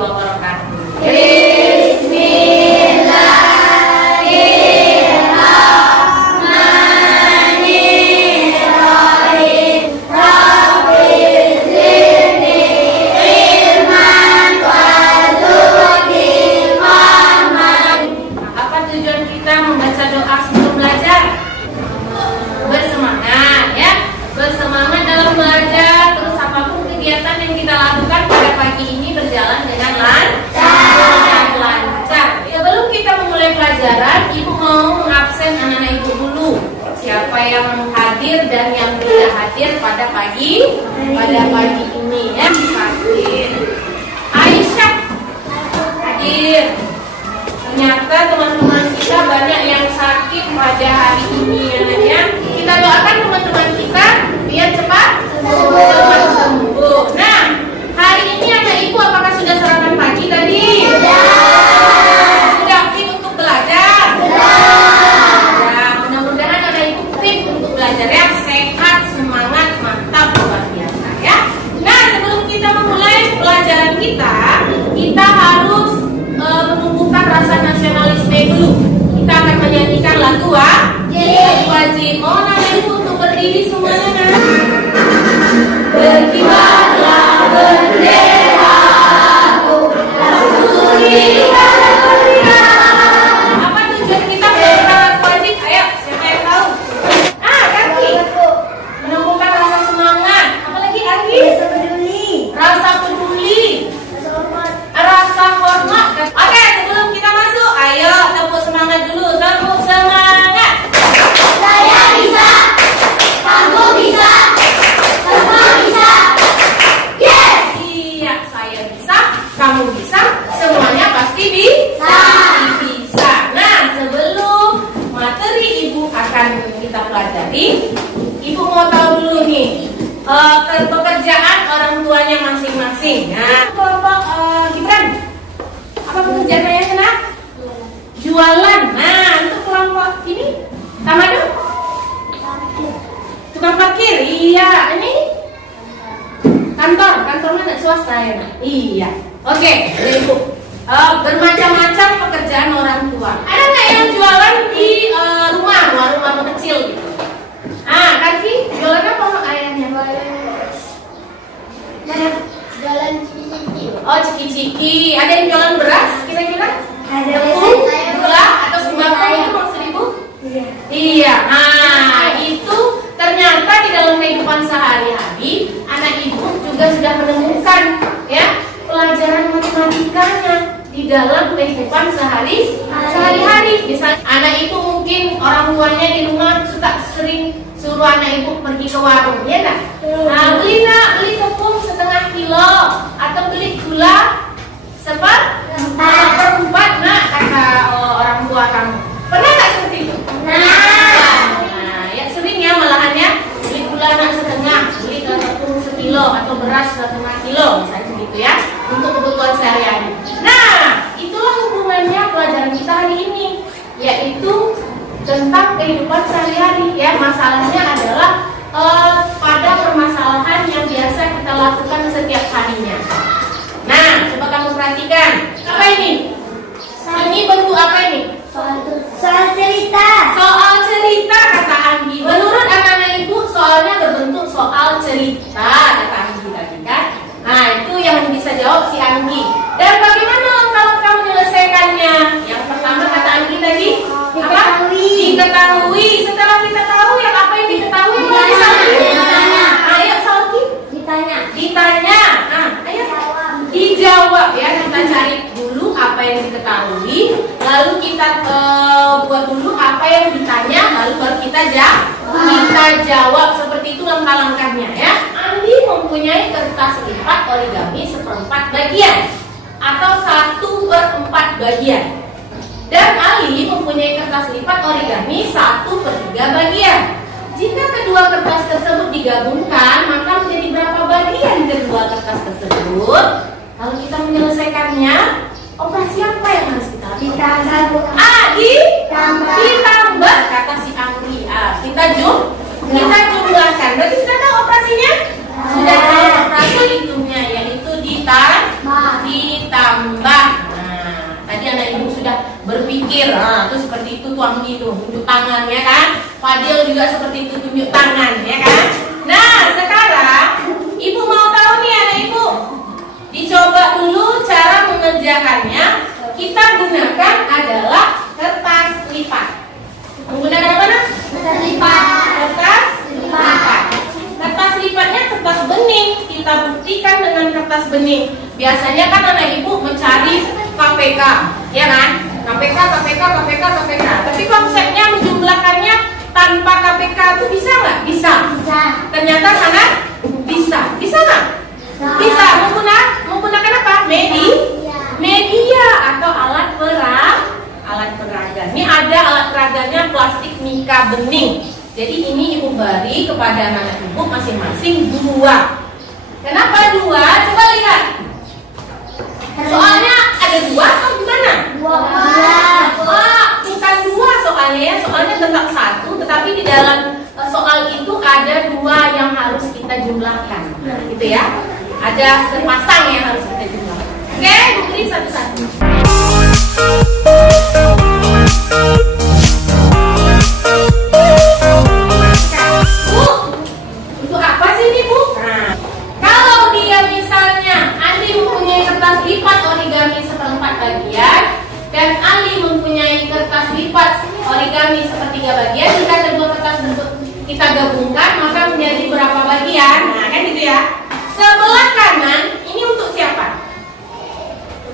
wabarakatuh. Ibu mau mengabsen anak-anak ibu dulu. Siapa yang hadir dan yang tidak hadir pada pagi ini ya. Hadir. Aisyah hadir. Ternyata teman-teman kita banyak yang sakit pada hari ini ya. Kita doakan teman-teman kita biar cepat sembuh. Nah, hari ini anak ibu apakah sudah sarapan pagi tadi? Belajarnya sehat, semangat, mantap, luar biasa ya. Nah, sebelum kita memulai pelajaran kita harus menumbuhkan rasa nasionalisme dulu. Kita akan menyanyikan lagu wajib. Oh, nah ibu untuk berdiri semuanya. Berkibarlah benderaku, apa tujuan kita berangkat wajib? Ayo, siapa yang tahu? Menumbuhkan rasa semangat, apalagi rasa peduli, rasa hormat. Oke, sebelum kita masuk, ayo tepuk semangat dulu. Tepuk semangat. Saya bisa, kamu bisa, semua bisa. Yes. Iya, saya bisa, kamu bisa, semuanya pasti bisa. Nah, sebelum materi ibu akan kita pelajari, ibu mau tahu dulu nih pekerjaan orang tuanya masing-masing. Nah, kelompok Gibran, apa pekerjaan yang kena? Jualan. Nah, untuk kelompok ini, Tamadu, tukang parkir. Iya, ini kantor mana? Swasta ya, Nak? Iya. Oke, ibu. Bermacam-macam pekerjaan orang tua. Ada nggak yang jualan di rumah kecil gitu? Ah, Kaki, jualan apa ayahnya? Jualan ciki-ciki. Oh, ciki-ciki. Ada yang jualan beras kira-kira? Ada. Gula atau sembako itu maksud ibu? Iya. Nah, itu ternyata di dalam kehidupan sehari-hari anak ibu juga sudah menemukan ya pelajaran matematikanya di dalam kehidupan sehari-hari. Misalnya anak ibu mungkin orang tuanya di rumah sering suruh anak ibu pergi ke warung, ya kan? Nah, beli tepung setengah kilo atau beli gula seperempat, nah kata orang tua kamu. Pernah nggak seperti itu? Nah, ya sering ya malahan ya beli gula anak setengah, beli tepung sekilo atau beras setengah kilo, misalnya begitu ya, untuk kebutuhan sehari-hari. Nah, itulah hubungannya pelajaran kita hari ini, yaitu tentang kehidupan sehari-hari ya. Masalahnya adalah pada permasalahan yang biasa kita lakukan setiap harinya. Nah, coba kamu perhatikan. Apa ini? Ini bentuk apa ini? Soal cerita. Soal cerita kata Anggi. Menurut anak-anak ibu soalnya berbentuk soal cerita kata Anggi tadi kan. Nah, itu yang bisa jawab si Anggi. Dan bagaimana kalau kamu menyelesaikannya? Yang pertama kata Anggi tadi diketahui. Setelah kita tahu yang apa yang diketahui mau ditanya. Ayo Salki. Ditanya. Nah, ayo dijawab ya. Kita cari dulu apa yang diketahui, lalu kita buat dulu apa yang ditanya, lalu baru kita jawab. Seperti itu langkah-langkahnya ya. Andi mempunyai kertas lipat origami 1/4 bagian atau 1/4 bagian. Dan Ali mempunyai kertas lipat origami 1/3 bagian. Jika kedua kertas tersebut digabungkan, maka menjadi berapa bagian kedua kertas tersebut? Kalau kita menyelesaikannya, operasi apa yang harus kita lakukan? Ditambah kata si Anggi. Kita jumlahkan. Berarti sudah tahu operasinya? Sudah tahu operasi hitungnya, yaitu ditambah. Ditambah. Nah, tadi anak ibu sudah berpikir, tuh seperti itu tuang gitu, tunjuk tangan ya kan? Fadil juga seperti itu tunjuk tangan ya kan? Nah, sekarang ibu mau tahu nih anak ibu. Dicoba dulu cara mengerjakannya. Kita gunakan adalah kertas lipat. Menggunakan apa nak? Kertas lipat. Kertas lipat. Kertas lipatnya kertas bening. Kita buktikan dengan kertas bening. Biasanya kan anak ibu mencari KPK, ya kan? KPK. Tapi konsepnya menjumlahkannya tanpa KPK itu bisa nggak? Bisa. Ternyata sangat bisa. Bisa nggak? Bisa. Menggunakan apa? Media atau alat peraga. Ini ada alat peraganya plastik mika bening. Jadi ini ibu beri kepada anak ibu masing-masing 2. Kenapa 2? Coba lihat. Soalnya ada 2 atau gimana? 2. Bukan 2 soalnya ya. Soalnya tetap 1, tetapi di dalam soal itu ada 2 yang harus kita jumlahkan. Nah, gitu ya. Ada sepasang yang harus kita jumlahkan. Oke, beri satu-satu. Bu, itu apa sih ini Bu? Nah, kalau dia misalnya Andi mempunyai kertas lipat origami 1/4 bagian dan Ali mempunyai kertas lipat origami 1/3 bagian, jika kedua kertas tersebut kita gabungkan maka menjadi berapa bagian? Nah, kan gitu ya. Sebelah kanan ini untuk siapa?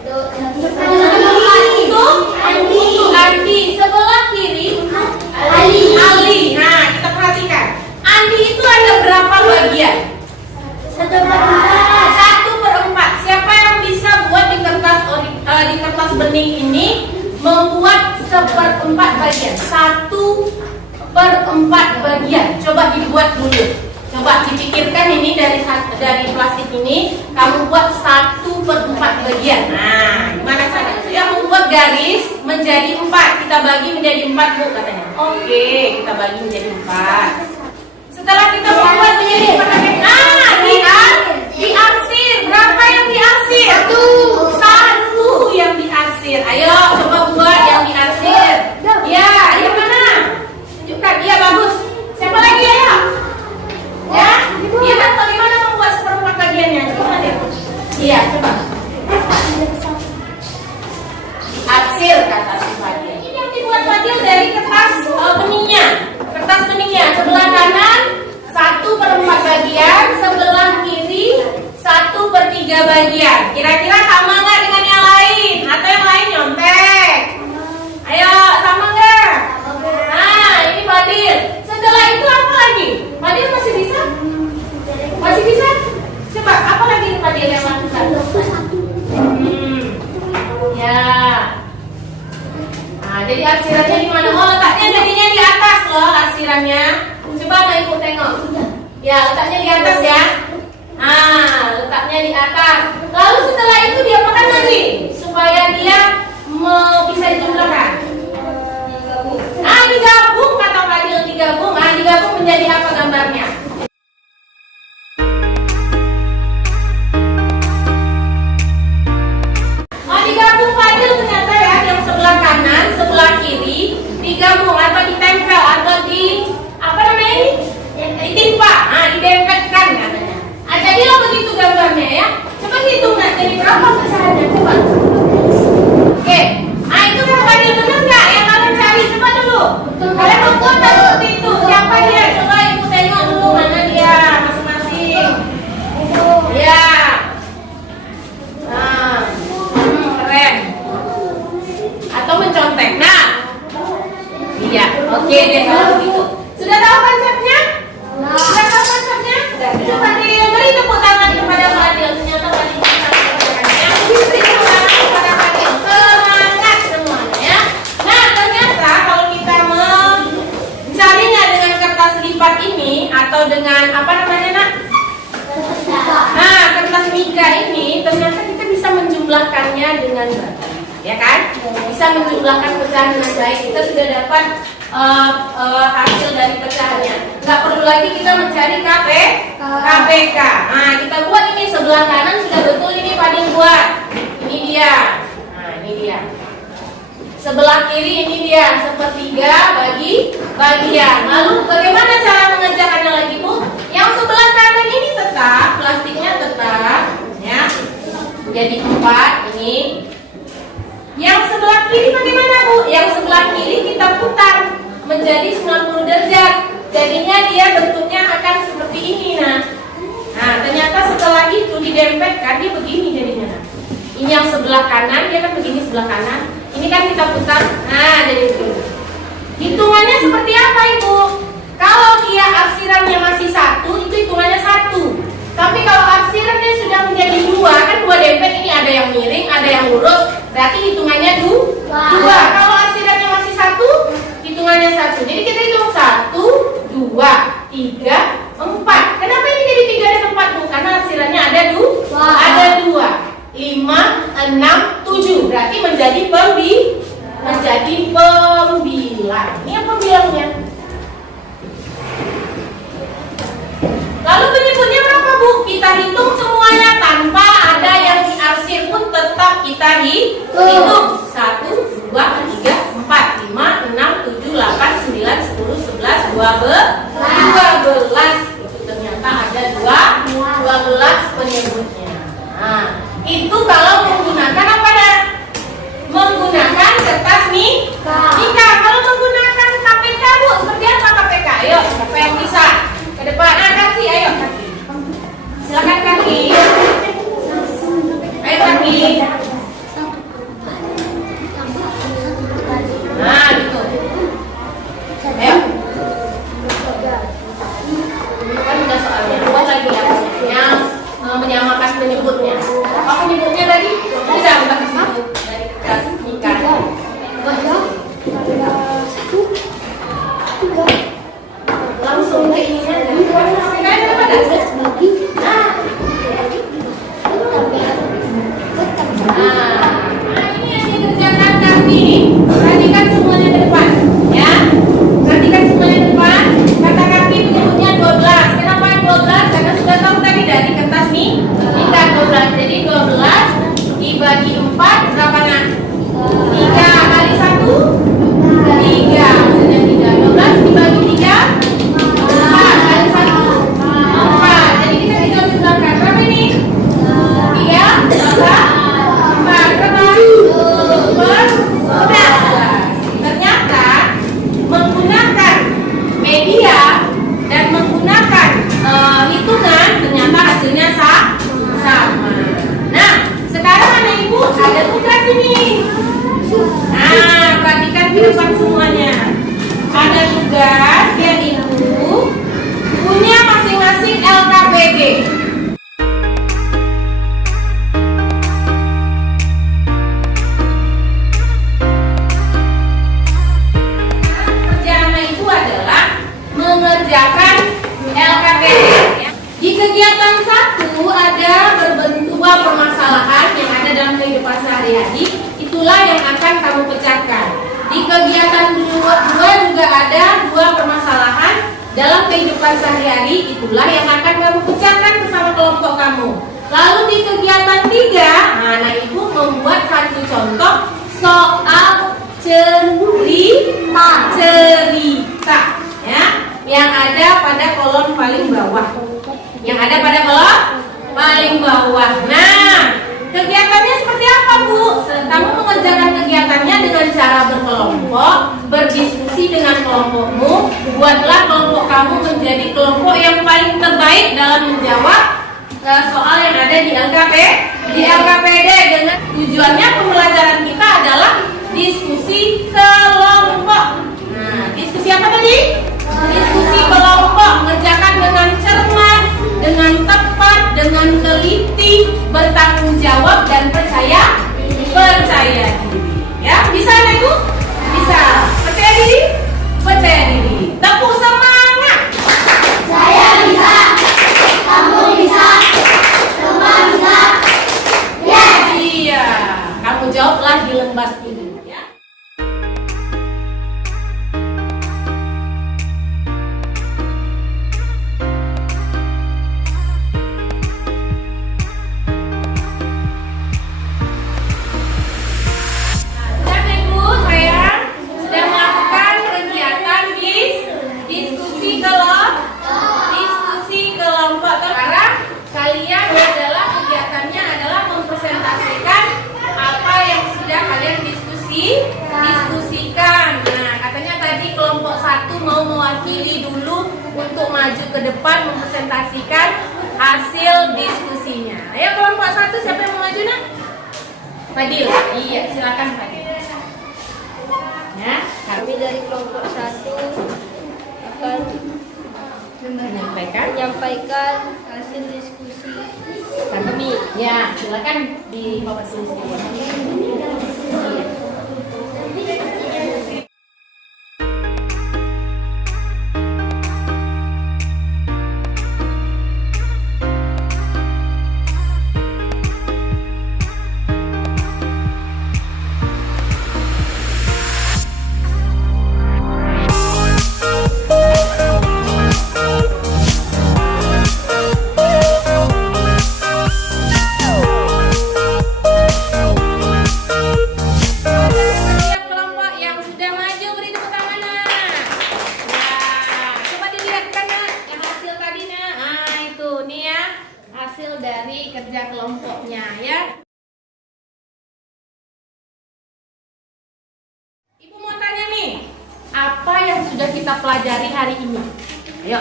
Untuk Andi. Sebelah kiri untuk Ali. Nah, kita perhatikan. Andi itu ada berapa bagian? 1/4. Siapa yang bisa buat di kertas bening ini membuat 1/4 bagian? 1/4 bagian. Coba dibuat dulu. Coba dipikirkan ini dari plastik ini, kamu buat 1/4 bagian. Nah, gimana caranya? Yang membuat garis menjadi 4. Kita bagi menjadi 4 Bu katanya. Oke, kita bagi menjadi 4. Setelah kita membuat menjadi 4 bagian, diarsir. Berapa yang diarsir? 1 yang diarsir. Ayo coba buat yang diarsir. Ya, yang mana? Tunjukkan. Iya, bagus. Siapa lagi ya? Ya, dia kan bagaimana membuat 1/4 bagiannya? Coba deh. Iya, coba. Arsir kata si Fadil. Ini yang dibuat Fadil dari kertas beningnya. Kertas beningnya sebelah kanan 1/4 bagian, sebelah kiri 1/3 bagian. Kira-kira sama nggak dengan yang lain? Atau yang lain nyontek? Ayo, sama nggak? Nah, ini Fadil. Setelah itu apa lagi? Fadil masih bisa? Masih bisa? Coba, apa lagi Fadil yang lakukan? Ya. Nah, jadi arsirannya di mana? Oh, letaknya jadinya di atas loh arsirannya. Coba Nak Ibu tengok. Ya, letaknya di atas ya. Nah, letaknya di atas. Lalu setelah itu dia makan lagi supaya dia bisa dijumlahkan. Nah, digabung kata Fadil, digabung. Nah, digabung menjadi apa gambarnya? Oh, digabung Fadil ternyata ya, yang sebelah kanan, sebelah kiri digabung atau ditempel atau di apa namanya ini? Ditimpa. Nah, didempetkan katanya. Nah, jadilah begitu gambarnya ya. Coba hitung Nak, jadi berapa pecahannya? Coba. Oke. Nah, itu kan Fadil benar nggak? Yang kalian cari coba dulu. Kalian membuat seperti itu. Siapa dia? Coba Ibu tengok dulu mana dia masing-masing. Ya. Nah, keren. Atau mencontek. Nah, iya. Oke deh kalau begitu. Sudah tahu konsepnya? Sudah tahu konsepnya? Itu Fadil. Beri tepuk tangan kepada Fadil. Ternyata Fadil bisa melakukannya. Beri tepuk tangan kepada Fadil. Semangat semuanya ya. Nah, ternyata kalau kita mencarinya dengan kertas lipat ini atau dengan apa namanya Nak? Nah, kertas mika ini ternyata kita bisa menjumlahkannya dengan baik, ya kan? Bisa menjumlahkan pecahan dengan baik. Kita sudah dapat hasil dari pecahannya. Nggak perlu lagi kita mencari KPK. Nah, kita buat ini sebelah kanan sudah betul ini Fadil buat. Ini dia. Nah, ini dia. Sebelah kiri ini dia, sepertiga bagi bagian. Lalu bagaimana cara mengerjakannya lagi Bu? Yang sebelah kanan ini tetap, plastiknya tetap, ya. Jadi 4 ini. Yang sebelah kiri bagaimana Bu? Yang sebelah kiri kita putar menjadi 90 derajat. Jadinya dia bentuknya akan seperti ini. Nah, ternyata setelah itu didempetkan dia begini jadinya. Ini yang sebelah kanan, dia kan begini sebelah kanan. Ini kan kita putar, nah jadi begini. Hitungannya seperti apa Ibu? Kalau dia arsirannya masih 1, itu hitungannya 1. Tapi kalau arsirannya sudah menjadi 2, kan 2 dempet, ini ada yang miring, ada yang lurus, berarti hitungannya 2. Kalau arsirannya masih 1, hitungannya 1. Jadi kita hitung 1, 2, 3, 4. Kenapa ini jadi 3 dan 4 Bu? Karena arsirannya ada 2. 5, 6, 7. Berarti menjadi pembilang. Ini apa pembilangnya? Lalu penyebutnya berapa Bu? Kita hitung semuanya tanpa ada yang diarsir pun tetap kita hitung. 1, 2, 3, 4, 5, 6, 7, 8, 9, 10, 11, 12. Itu ternyata ada 12 penyebutnya. Nah, itu kalau menggunakan apa dah? Menggunakan kertas Mika. Kalau menggunakan KPK Bu, seperti apa KPK? Ayo, siapa yang bisa? Ke depan, kaki, ayo kaki. Silakan kaki. Ayo kaki. Nah, gitu. Ayo. Kan udah soalnya. Buat lagi ya, yang menyamakan penyebutnya. Apa penyebutnya tadi? Bisa kita kasih dari kertas Mika. Langsung ke ininya. Ini yang dikerjakan kami. Perhatikan semuanya ke depan, ya. Perhatikan semuanya ke depan. Kata kaki penyebutnya 12. Kenapa 12? Karena sudah tahu tadi dari kertas Mika 12. Jadi 12 dibagi 4 berapa nak? 3 kali 1 3. Maksudnya 3. 12 dibagi 3 4 kali 1 4. Jadi kita bisa menambahkan berapa ini? 3 berapa? 4 berapa? 12. Ternyata menggunakan media dan menggunakan hitungan ternyata hasilnya sama. Nah, sekarang anak ibu ada tugas ini. Nah, perhatikan ke depan semuanya. Ada tugas yaitu punya masing-masing LKPD. Kerjaan itu adalah mengerjakan LKPD. Di kegiatan 1 ada berbentuk 2 permasalahan yang ada dalam kehidupan sehari-hari. Itulah yang akan kamu pecahkan. Di kegiatan 2 juga ada 2 permasalahan dalam kehidupan sehari-hari. Itulah yang akan kamu pecahkan bersama kelompok kamu. Lalu di kegiatan 3, anak ibu membuat 1 contoh soal cerita, ya, yang ada pada kolom paling bawah. Nah, kegiatannya seperti apa Bu? Kamu mengerjakan kegiatannya dengan cara berkelompok, berdiskusi dengan kelompokmu. Buatlah kelompok kamu menjadi kelompok yang paling terbaik dalam menjawab soal yang ada di LKPD. Dengan tujuannya pembelajaran kita adalah diskusi kelompok. Nah, diskusi apa tadi? Diskusi kelompok, mengerjakan dengan cermat, dengan tepat, dengan teliti, bertanggung jawab dan percaya diri. Ya, bisa Anak Ibu? Bisa. Percaya diri? Percaya diri. Tepuk semangat. Saya bisa. Kamu bisa. Semua bisa. Yes. Iya. Kamu jawablah di lembar ini, ya. depan mempresentasikan hasil diskusinya. Ayo kelompok 1 siapa yang mau maju nak? Fadil. Iya, silakan Fadil. Ya, Kami dari kelompok 1 akan menyampaikan hasil diskusi kami. Ya, silakan di Bapak tulis di bawah. Setiap kelompok yang sudah maju beri tepuk tangan nak. Nah, coba dilihatkan nak yang hasil tadi nak. Nah itu nih ya hasil dari kerja kelompoknya ya. Ibu mau tanya nih, apa yang sudah kita pelajari hari ini? Ayo.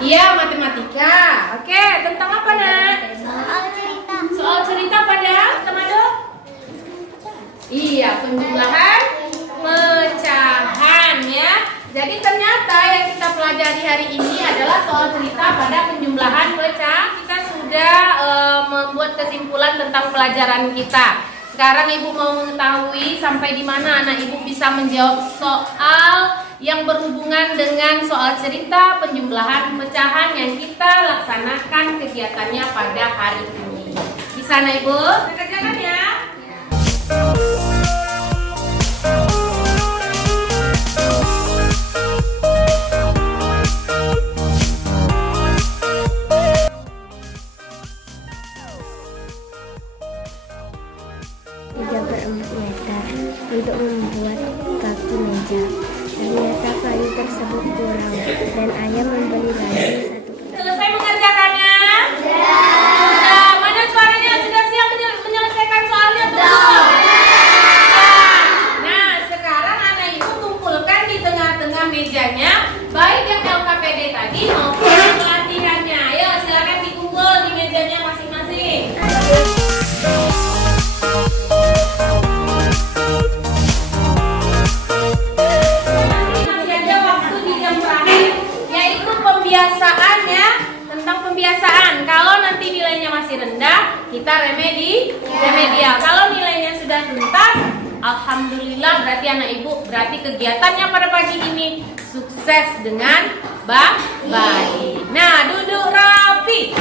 Iya matematika. Oke, tentang apa nak? Soal cerita. Soal cerita pada Temado? Iya, penjumlahan pecahan ya. Jadi ternyata yang kita pelajari hari ini adalah soal cerita pada penjumlahan pecahan. Kita sudah membuat kesimpulan tentang pelajaran kita. Sekarang Ibu mau mengetahui sampai di mana anak Ibu bisa menjawab soal yang berhubungan dengan soal cerita penjumlahan pecahan yang kita laksanakan kegiatannya pada hari ini. Di sana Ibu, kita kerjakan ya. Meter untuk membuat kaki meja. Ternyata kayu tersebut kurang dan ayah membeli lagi satu. Selesai mengerjakannya? Sudah. Mana suaranya? Sudah siap menyelesaikan soalnya belum? Nah, sekarang anak Ibu kumpulkan di tengah-tengah mejanya, baik yang LKPD tadi maupun yang pelatihannya. Ayo, silakan dikumpul di mejanya masing-masing. Masih ada waktu di jam terakhir, yaitu pembiasaan ya, tentang pembiasaan. Kalau nanti nilainya masih rendah, kita remedial. Kalau nilainya sudah tuntas, alhamdulillah berarti anak Ibu berarti kegiatannya pada pagi ini sukses dengan baik. Nah, duduk rapi.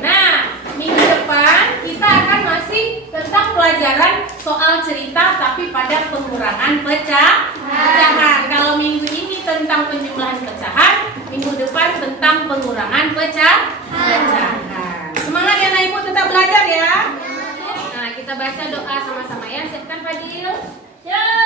Nah, minggu depan kita akan masih tentang pelajaran soal cerita tapi pada pengurangan pecahan. Kalau minggu ini tentang penjumlahan pecahan, minggu depan tentang pengurangan pecahan. Semangat ya anak Ibu, tetap belajar ya. Nah, kita baca doa sama-sama ya. Siapkan Fadil. Ya.